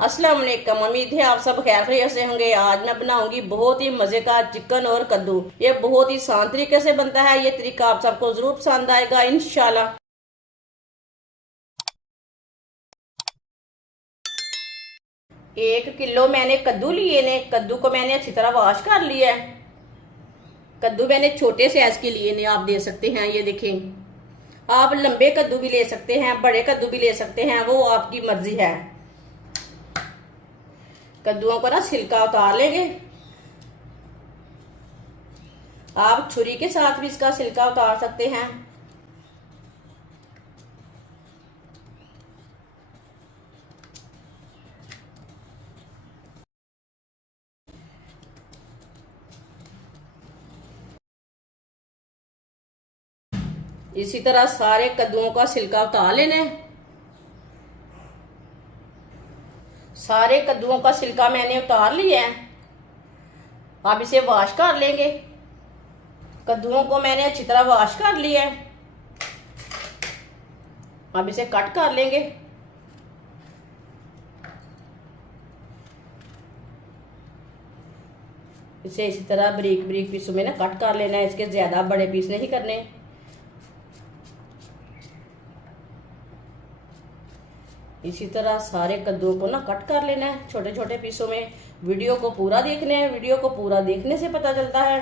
अस्सलाम वालेकुम। उम्मीद है आप सब खैर खैरियत से होंगे। आज मैं बनाऊंगी बहुत ही मजे का चिकन और कद्दू। ये बहुत ही आसान तरीके से बनता है। ये तरीका आप सबको जरूर पसंद आएगा इंशाल्लाह। 1 किलो मैंने कद्दू लिए ने। कद्दू को मैंने अच्छी तरह वॉश कर लिया है। कद्दू मैंने छोटे साइज के लिए ने, आप दे सकते हैं। ये देखें, आप लंबे कद्दू भी ले सकते हैं, बड़े कद्दू भी ले सकते हैं, वो आपकी मर्जी है। कद्दुओं को ना छिलका उतार लेंगे। आप छुरी के साथ भी इसका छिलका उतार सकते हैं। इसी तरह सारे कद्दुओं का छिलका उतार लेना है। सारे कद्दुओं का छिलका मैंने उतार लिया है। अब इसे वॉश कर लेंगे। कद्दुओं को मैंने अच्छी तरह वॉश कर लिया है। अब इसे कट कर लेंगे। इसे इसी तरह बारीक बारीक पीसों में ना कट कर लेना है। इसके ज्यादा बड़े पीस नहीं करने। इसी तरह सारे कद्दुओं को ना कट कर लेना है छोटे छोटे पीसों में। वीडियो को पूरा देखना है। वीडियो को पूरा देखने से पता चलता है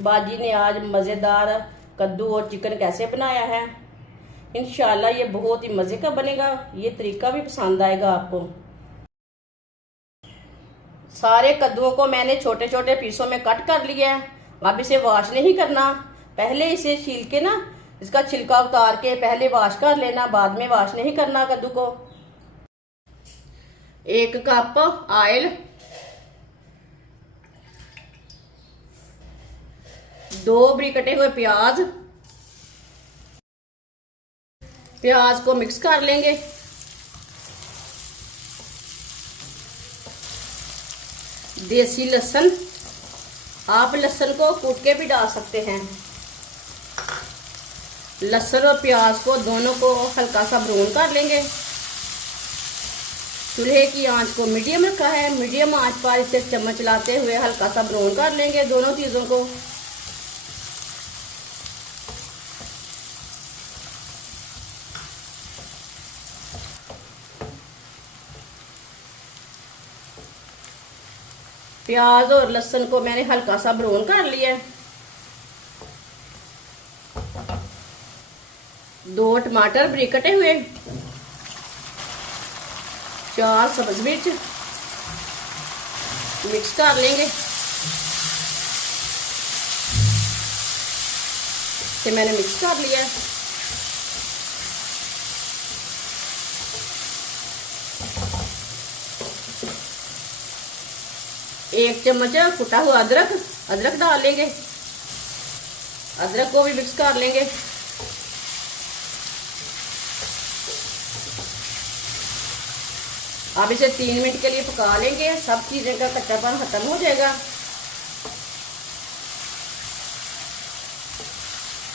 बाजी ने आज मजेदार कद्दू और चिकन कैसे बनाया है। इंशाल्लाह ये बहुत ही मजे का बनेगा। ये तरीका भी पसंद आएगा आपको। सारे कद्दुओं को मैंने छोटे छोटे पीसों में कट कर लिया है। अब इसे वॉश नहीं करना। पहले इसे छील के ना इसका छिलका उतार के पहले वॉश कर लेना, बाद में वॉश नहीं करना कद्दू को। 1 कप ऑयल, 2 बारीक कटे हुए प्याज। प्याज को मिक्स कर लेंगे। देसी लहसुन, आप लहसुन को कूट के भी डाल सकते हैं। लहसुन और प्याज को दोनों को हल्का सा ब्राउन कर लेंगे। चूल्हे की आंच को मीडियम रखा है। मीडियम आंच पर इसे चम्मच चलाते हुए हल्का सा ब्राउन कर लेंगे दोनों चीजों को। प्याज और लहसुन को मैंने हल्का सा ब्राउन कर लिया है। 2 टमाटर बारीक कटे हुए, 4 सब्ज मिर्च मिक्स कर लेंगे। इसे मैंने मिक्स कर लिया है। एक चम्मच कुटा हुआ अदरक डाल लेंगे। अदरक को भी मिक्स कर लेंगे। अब इसे 3 मिनट के लिए पका लेंगे। सब चीजें का कच्चापन खत्म हो जाएगा।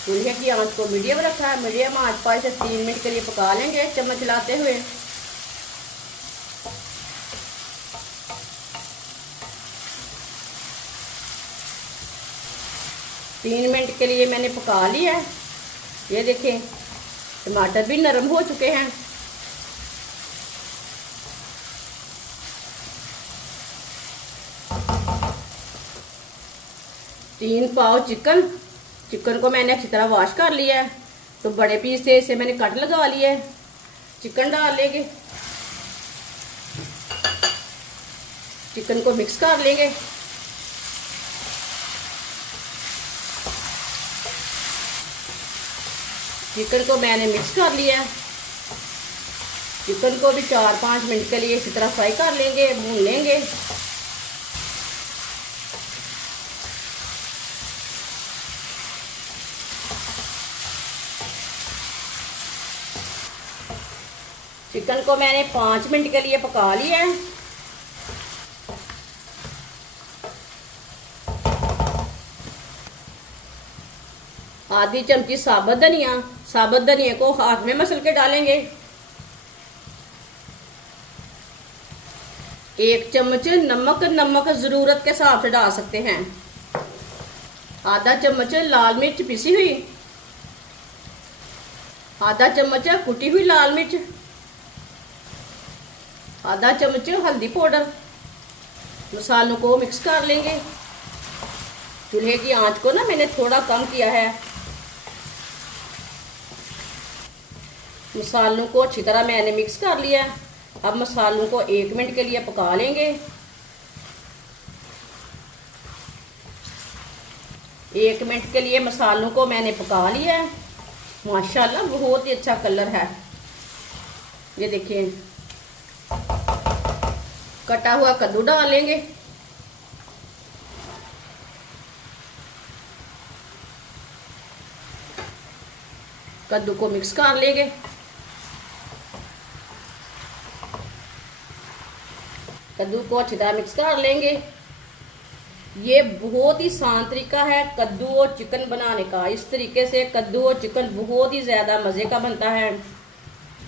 चूल्हे की आंच को मीडियम रखा है। मीडियम आंच पर इसे 3 मिनट के लिए पका लेंगे चम्मच चलाते हुए। तीन मिनट के लिए मैंने पका लिया है। ये देखें, टमाटर भी नरम हो चुके हैं। तीन पाव चिकन को मैंने अच्छी तरह वॉश कर लिया है। तो बड़े पीस से इसे मैंने कट लगा लिया है। चिकन डाल लेंगे। चिकन को मिक्स कर लेंगे। चिकन को मैंने मिक्स कर लिया है। चिकन को भी 4-5 मिनट के लिए इसी तरह फ्राई कर लेंगे, भून लेंगे। चिकन को मैंने 5 मिनट के लिए पका लिया है। आधी चमची साबुत धनिया को हाथ में मसल के डालेंगे। 1 चम्मच नमक, नमक जरूरत के हिसाब से डाल सकते हैं। आधा चम्मच लाल मिर्च पिसी हुई, आधा चम्मच कुटी हुई लाल मिर्च, आधा चम्मच हल्दी पाउडर। मसालों को मिक्स कर लेंगे। चूल्हे की आंच को ना मैंने थोड़ा कम किया है। मसालों को अच्छी तरह मैंने मिक्स कर लिया। अब मसालों को 1 मिनट के लिए पका लेंगे। 1 मिनट के लिए मसालों को मैंने पका लिया है। माशाल्लाह बहुत ही अच्छा कलर है। ये देखिए, कटा हुआ कद्दू डालेंगे। कद्दू को मिक्स कर लेंगे। कद्दू को अच्छी तरह मिक्स कर लेंगे। ये बहुत ही आसान तरीका है कद्दू और चिकन बनाने का। इस तरीके से कद्दू और चिकन बहुत ही ज़्यादा मज़े का बनता है।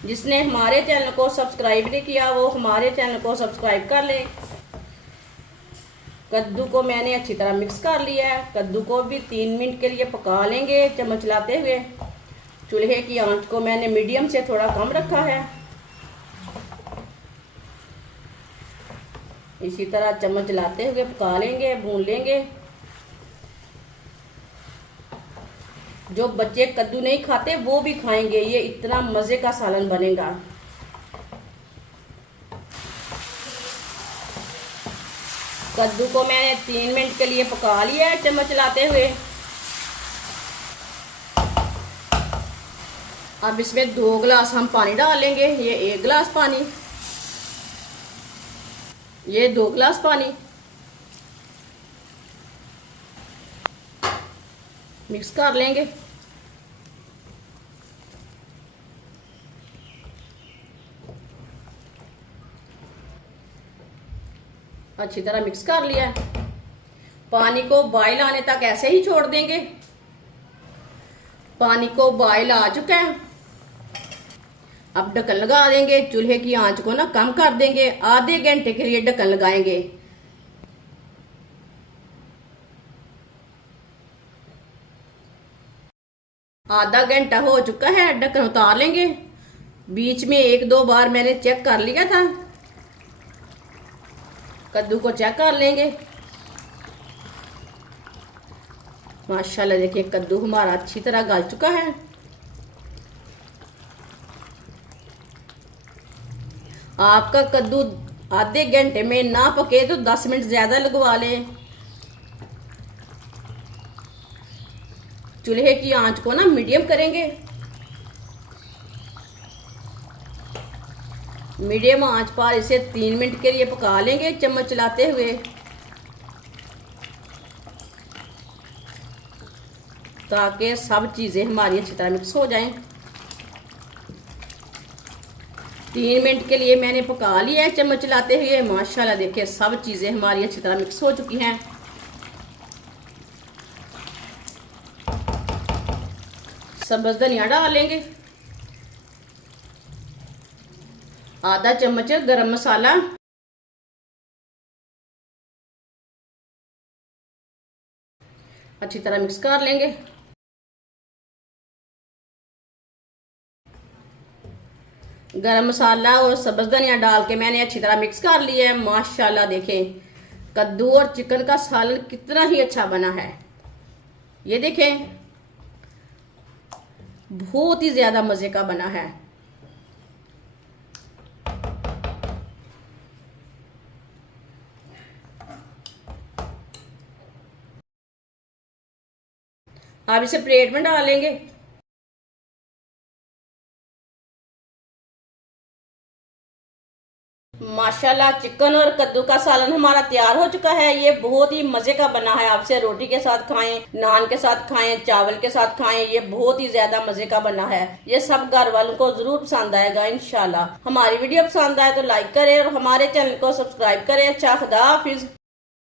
जिसने हमारे चैनल को सब्सक्राइब नहीं किया वो हमारे चैनल को सब्सक्राइब कर ले। कद्दू को मैंने अच्छी तरह मिक्स कर लिया है। कद्दू को भी 3 मिनट के लिए पका लेंगे चम्मच चलाते हुए। चूल्हे की आंच को मैंने मीडियम से थोड़ा कम रखा है। इसी तरह चम्मच चलाते हुए पका लेंगे, भून लेंगे। जो बच्चे कद्दू नहीं खाते वो भी खाएंगे। ये इतना मज़े का सालन बनेगा। कद्दू को मैंने 3 मिनट के लिए पका लिया है चम्मच चलाते हुए। अब इसमें 2 गिलास हम पानी डाल लेंगे। ये 1 गिलास पानी, ये 2 गिलास पानी। मिक्स कर लेंगे। अच्छी तरह मिक्स कर लिया है। पानी को बॉयल आने तक ऐसे ही छोड़ देंगे। पानी को बॉयल आ चुका है। अब ढक्कन लगा देंगे। चूल्हे की आंच को ना कम कर देंगे। आधे घंटे के लिए ढक्कन लगाएंगे। आधा घंटा हो चुका है। ढक्कन उतार लेंगे। बीच में 1-2 बार मैंने चेक कर लिया था। कद्दू को चेक कर लेंगे। माशाल्लाह देखिए कद्दू हमारा अच्छी तरह गल चुका है। आपका कद्दू आधे घंटे में ना पके तो 10 मिनट ज़्यादा लगवा लें। चूल्हे की आंच को ना मीडियम करेंगे। मीडियम आंच पर इसे 3 मिनट के लिए पका लेंगे चम्मच चलाते हुए, ताकि सब चीज़ें हमारी अच्छी तरह मिक्स हो जाएं। 3 मिनट के लिए मैंने पका लिया है चम्मच चलाते हुए। माशाल्लाह देखिए सब चीज़ें हमारी अच्छी तरह मिक्स हो चुकी हैं। सब्ज़ धनिया डालेंगे। आधा चम्मच गरम मसाला, अच्छी तरह मिक्स कर लेंगे। गरम मसाला और सब्ज़ धनिया डाल के मैंने अच्छी तरह मिक्स कर लिया है। माशाल्लाह देखें कद्दू और चिकन का सालन कितना ही अच्छा बना है। ये देखें बहुत ही ज़्यादा मज़े का बना है। अब इसे प्लेट में डालेंगे। माशाल्लाह चिकन और कद्दू का सालन हमारा तैयार हो चुका है। ये बहुत ही मजे का बना है। आपसे रोटी के साथ खाएं, नान के साथ खाएं, चावल के साथ खाएं। ये बहुत ही ज्यादा मजे का बना है। ये सब घर वालों को जरूर पसंद आएगा इंशाल्लाह। हमारी वीडियो पसंद आए तो लाइक करें और हमारे चैनल को सब्सक्राइब करें। अच्छा खुदा हाफिज।